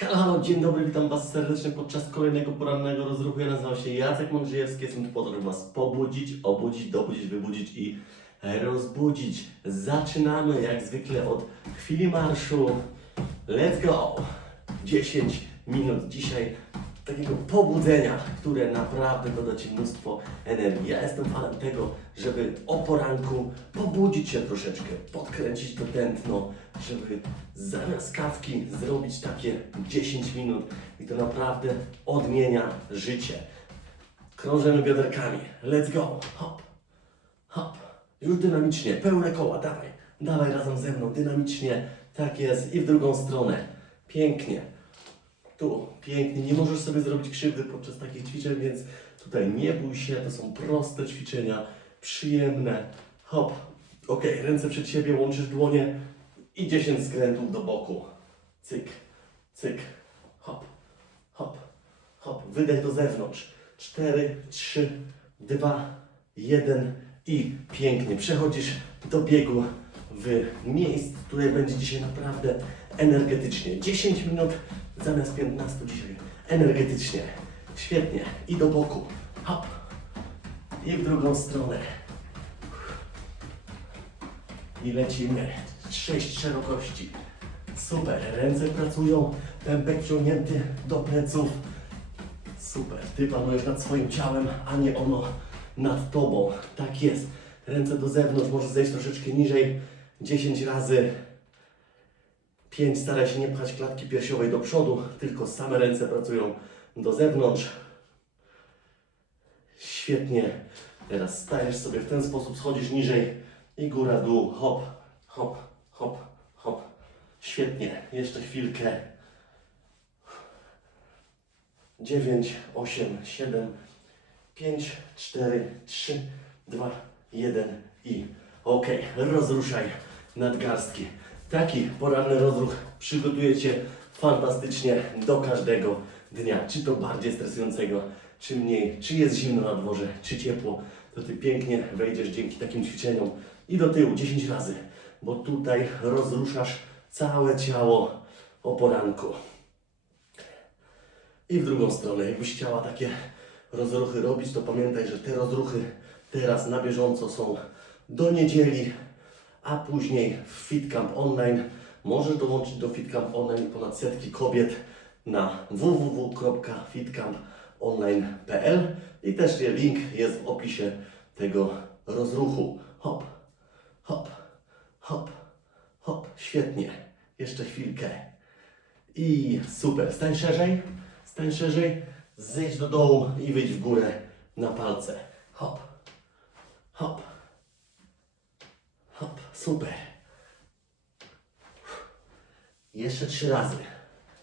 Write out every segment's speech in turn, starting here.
Halo, dzień dobry, witam Was serdecznie podczas kolejnego porannego rozruchu. Ja nazywam się Jacek Mądrzejewski, jestem tu po to, żeby Was pobudzić, obudzić, dobudzić, wybudzić i rozbudzić. Zaczynamy jak zwykle od chwili marszu. Let's go! 10 minut dzisiaj takiego pobudzenia, które naprawdę doda Ci mnóstwo energii. Ja jestem fanem tego, żeby o poranku pobudzić się troszeczkę, podkręcić to tętno, żeby zamiast kawki zrobić takie 10 minut i to naprawdę odmienia życie. Krążymy bioderkami. Let's go! Hop, hop. Już dynamicznie, pełne koła, dawaj. Dawaj razem ze mną, dynamicznie. Tak jest. I w drugą stronę. Pięknie. Tu, pięknie. Nie możesz sobie zrobić krzywdy podczas takich ćwiczeń, więc tutaj nie bój się. To są proste ćwiczenia, przyjemne. Hop. Ok, ręce przed siebie, łączysz dłonie i 10 skrętów do boku. Cyk, cyk. Hop, hop, hop. Wydech do zewnątrz. 4, 3, 2, 1 i pięknie. Przechodzisz do biegu w miejsc, które będzie dzisiaj naprawdę energetycznie. 10 minut zamiast 15 dzisiaj. Energetycznie. Świetnie. I do boku. Hop. I w drugą stronę. I lecimy. Sześć szerokości. Super. Ręce pracują. Pępek wciągnięty do pleców. Super. Ty panujesz nad swoim ciałem, a nie ono nad tobą. Tak jest. Ręce do zewnątrz. Możesz zejść troszeczkę niżej. 10 razy. 5. Staraj się nie pchać klatki piersiowej do przodu, tylko same ręce pracują do zewnątrz. Świetnie. Teraz stajesz sobie w ten sposób, schodzisz niżej i góra, dół. Hop, hop, hop, hop. Świetnie. Jeszcze chwilkę. 9, 8, 7, 5, 4, 3, 2, 1 i ok. Rozruszaj nadgarstki. Taki poranny rozruch przygotuje Cię fantastycznie do każdego dnia. Czy to bardziej stresującego, czy mniej, czy jest zimno na dworze, czy ciepło, to Ty pięknie wejdziesz dzięki takim ćwiczeniom i do tyłu 10 razy, bo tutaj rozruszasz całe ciało o poranku. I w drugą stronę, jakbyś chciała takie rozruchy robić, to pamiętaj, że te rozruchy teraz na bieżąco są do niedzieli, a później w FitCamp Online możesz dołączyć do FitCamp Online ponad setki kobiet na www.fitcamponline.pl i też link jest w opisie tego rozruchu. Hop, hop, hop, hop, świetnie. Jeszcze chwilkę. I super, stań szerzej, stań szerzej, zejdź do dołu i wyjdź w górę na palce. Hop, hop, super. Jeszcze trzy razy.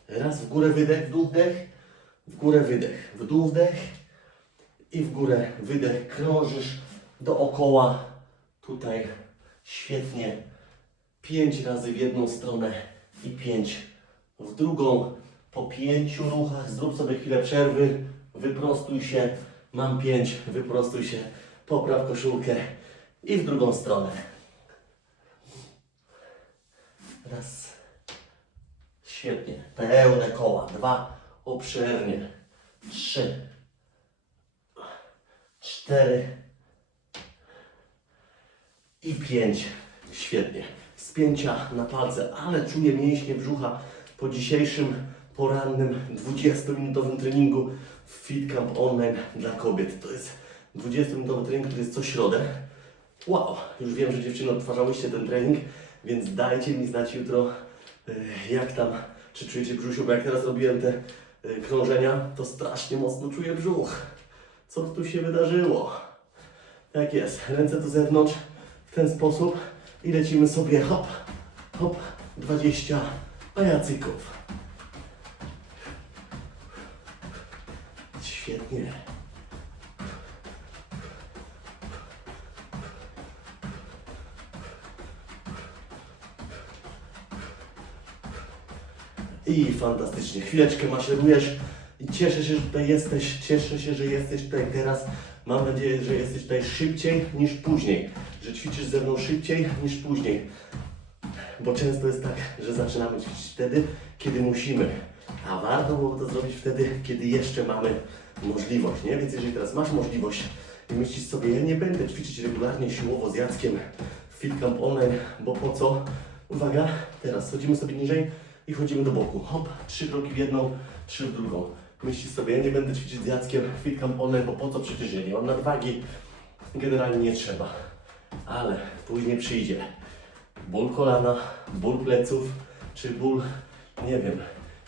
Raz w górę wydech, w dół wdech, w górę wydech, w dół wdech i w górę wydech. Krążysz dookoła. Tutaj świetnie. Pięć razy w jedną stronę i pięć w drugą. Po pięciu ruchach zrób sobie chwilę przerwy, wyprostuj się. Mam pięć, wyprostuj się, popraw koszulkę i w drugą stronę. Raz. Świetnie. Pełne koła. Dwa. Obszernie. Trzy. Cztery. I pięć. Świetnie. Spięcia na palce, ale czuję mięśnie brzucha po dzisiejszym porannym 20-minutowym treningu w FitCamp Online dla kobiet. To jest 20-minutowy trening, który jest co środę. Wow, już wiem, że dziewczyny odtwarzałyście ten trening, więc dajcie mi znać jutro, y, jak tam, czy czujecie brzusiu, bo jak teraz robiłem te y, krążenia, to strasznie mocno czuję brzuch. Co tu się wydarzyło? Tak jest, ręce do zewnątrz, w ten sposób i lecimy sobie hop, hop, 20 pajacyków. Świetnie. I fantastycznie. Chwileczkę maszerujesz i cieszę się, że tutaj jesteś. Cieszę się, że jesteś tutaj teraz. Mam nadzieję, że jesteś tutaj szybciej niż później. Że ćwiczysz ze mną szybciej niż później. Bo często jest tak, że zaczynamy ćwiczyć wtedy, kiedy musimy. A warto byłoby to zrobić wtedy, kiedy jeszcze mamy możliwość, nie? Więc jeżeli teraz masz możliwość i myślisz sobie, ja nie będę ćwiczyć regularnie siłowo z Jackiem w Fitcamp Online, bo po co? Uwaga, teraz schodzimy sobie niżej i chodzimy do boku. Hop, trzy kroki w jedną, trzy w drugą. Myślisz sobie, ja nie będę ćwiczyć z Jackiem Fitcamp Online, bo po co? Przecież ja nie mam nadwagi. Generalnie nie trzeba. Ale później przyjdzie ból kolana, ból pleców, czy ból, nie wiem,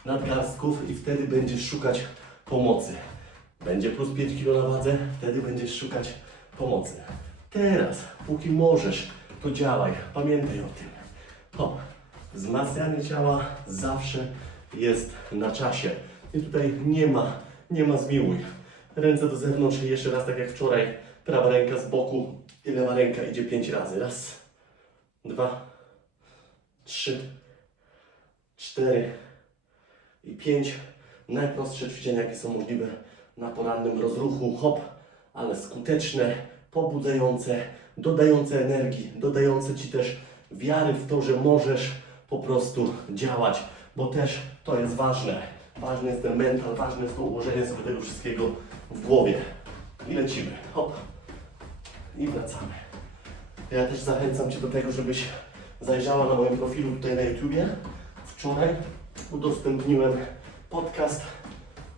nadgarstków i wtedy będziesz szukać pomocy. Będzie plus 5 kg na wadze, wtedy będziesz szukać pomocy. Teraz, póki możesz, to działaj. Pamiętaj o tym. Hop. Wzmacnianie ciała zawsze jest na czasie. I tutaj nie ma, nie ma zmiłuj. Ręce do zewnątrz jeszcze raz tak jak wczoraj. Prawa ręka z boku i lewa ręka idzie 5 razy. Raz, dwa, trzy, cztery i pięć. Najprostsze ćwiczenia, jakie są możliwe na porannym rozruchu. Hop, ale skuteczne, pobudzające, dodające energii, dodające Ci też wiary w to, że możesz po prostu działać, bo też to jest ważne. Ważny jest ten mental, ważne jest to ułożenie sobie tego wszystkiego w głowie. I lecimy. Hop. I wracamy. Ja też zachęcam Cię do tego, żebyś zajrzała na moim profilu tutaj na YouTubie. Wczoraj udostępniłem podcast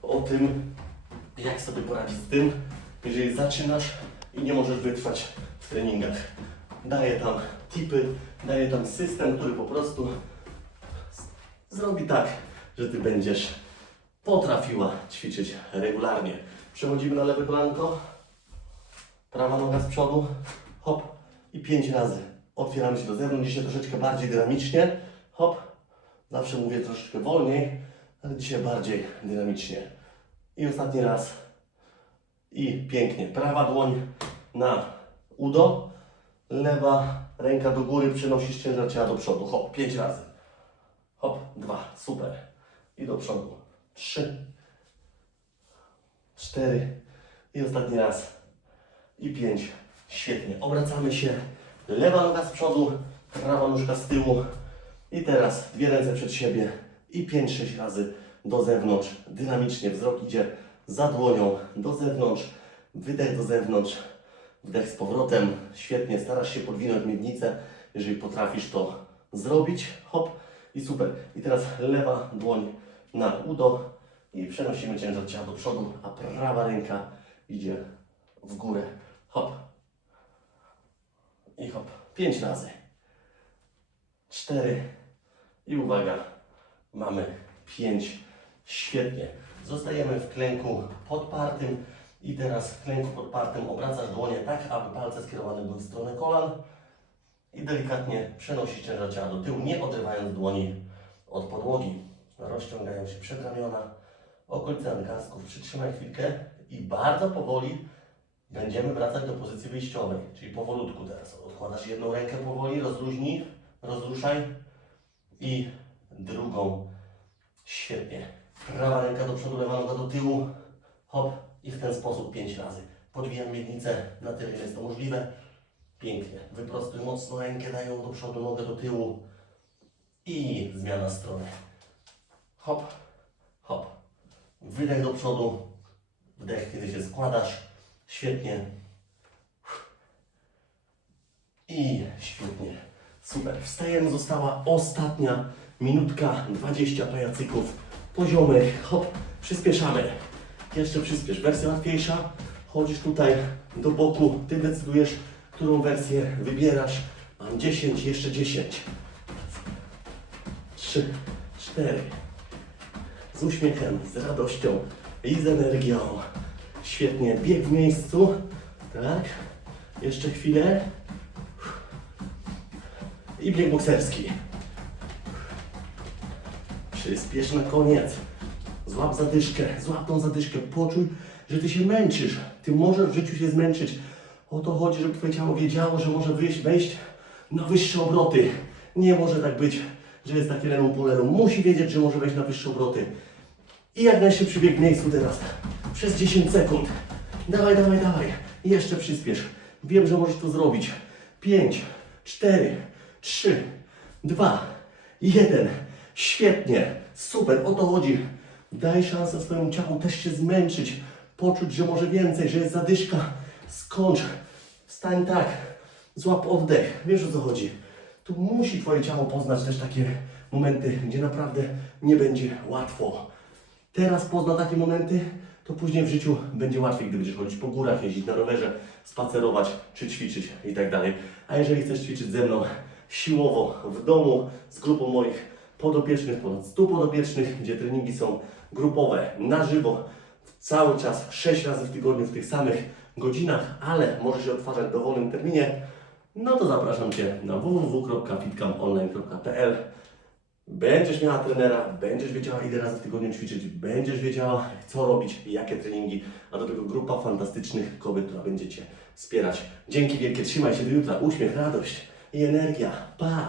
o tym, jak sobie poradzić z tym, jeżeli zaczynasz i nie możesz wytrwać w treningach. Daję tam tipy, daję tam system, który po prostu zrobi tak, że Ty będziesz potrafiła ćwiczyć regularnie. Przechodzimy na lewe kolanko, prawa noga z przodu, hop i pięć razy. Otwieramy się do zewnątrz, dzisiaj troszeczkę bardziej dynamicznie, hop. Zawsze mówię troszeczkę wolniej, ale dzisiaj bardziej dynamicznie. I ostatni raz. I pięknie. Prawa dłoń na udo, lewa ręka do góry, przenosisz ciężar ciała do przodu. Hop, pięć razy. Hop, dwa, super. I do przodu. Trzy, cztery i ostatni raz. I pięć. Świetnie. Obracamy się. Lewa noga z przodu, prawa nóżka z tyłu. I teraz dwie ręce przed siebie i 5-6 razy do zewnątrz. Dynamicznie wzrok idzie za dłonią do zewnątrz, wydech do zewnątrz, wdech z powrotem. Świetnie, starasz się podwinąć miednicę, jeżeli potrafisz to zrobić. Hop i super. I teraz lewa dłoń na udo i przenosimy ciężar ciała do przodu, a prawa ręka idzie w górę. Hop. I hop. Pięć razy. Cztery. I uwaga, mamy pięć. Świetnie. Zostajemy w klęku podpartym i teraz w klęku podpartym obracasz dłonie tak, aby palce skierowane były w stronę kolan i delikatnie przenosisz ciężar ciała do tyłu, nie odrywając dłoni od podłogi. Rozciągają się przedramiona, okolice nadgarstków. Przytrzymaj chwilkę i bardzo powoli będziemy wracać do pozycji wyjściowej, czyli powolutku teraz. Odkładasz jedną rękę powoli, rozluźnij, rozruszaj i drugą. Świetnie. Prawa ręka do przodu, lewa noga do tyłu. Hop. I w ten sposób pięć razy. Podwijam miednicę na tyle, ile jest to możliwe. Pięknie. Wyprostuj mocno rękę, daj ją do przodu, nogę do tyłu. I zmiana strony. Hop, hop. Wydech do przodu. Wdech, kiedy się składasz. Świetnie. I świetnie. Super. Wstajemy, została ostatnia minutka, 20 pajacyków poziomych. Hop, przyspieszamy. Jeszcze przyspiesz. Wersja łatwiejsza. Chodzisz tutaj do boku. Ty decydujesz, którą wersję wybierasz. Mam 10, jeszcze 10. 3, 4. Z uśmiechem, z radością i z energią. Świetnie. Bieg w miejscu. Tak. Jeszcze chwilę. I bieg bokserski. Przyspiesz na koniec. Złap zadyszkę, złap tą zadyszkę. Poczuj, że ty się męczysz. Ty możesz w życiu się zmęczyć. O to chodzi, żeby twoje ciało wiedziało, że może wyjść, wejść na wyższe obroty. Nie może tak być, że jest takie lenum polenum. Musi wiedzieć, że może wejść na wyższe obroty. I jak najszybszy bieg miejscu teraz. Przez 10 sekund. Dawaj, dawaj, dawaj. Jeszcze przyspiesz. Wiem, że możesz to zrobić. 5, 4, 3, 2, 1. Świetnie. Super. O to chodzi. Daj szansę swojemu ciału też się zmęczyć, poczuć, że może więcej, że jest zadyszka. Skończ, wstań tak, złap oddech, wiesz o co chodzi. Tu musi Twoje ciało poznać też takie momenty, gdzie naprawdę nie będzie łatwo. Teraz pozna takie momenty, to później w życiu będzie łatwiej, gdy będziesz chodzić po górach, jeździć na rowerze, spacerować czy ćwiczyć i tak dalej. A jeżeli chcesz ćwiczyć ze mną siłowo w domu z grupą moich podopiecznych, ponad 100 podopiecznych, gdzie treningi są grupowe, na żywo, cały czas 6 razy w tygodniu w tych samych godzinach, ale może się odtwarzać w dowolnym terminie, no to zapraszam Cię na www.fitcamonline.pl Będziesz miała trenera, będziesz wiedziała ile razy w tygodniu ćwiczyć, będziesz wiedziała co robić, jakie treningi, a do tego grupa fantastycznych kobiet, która będzie Cię wspierać. Dzięki wielkie, trzymaj się do jutra, uśmiech, radość i energia. Pa!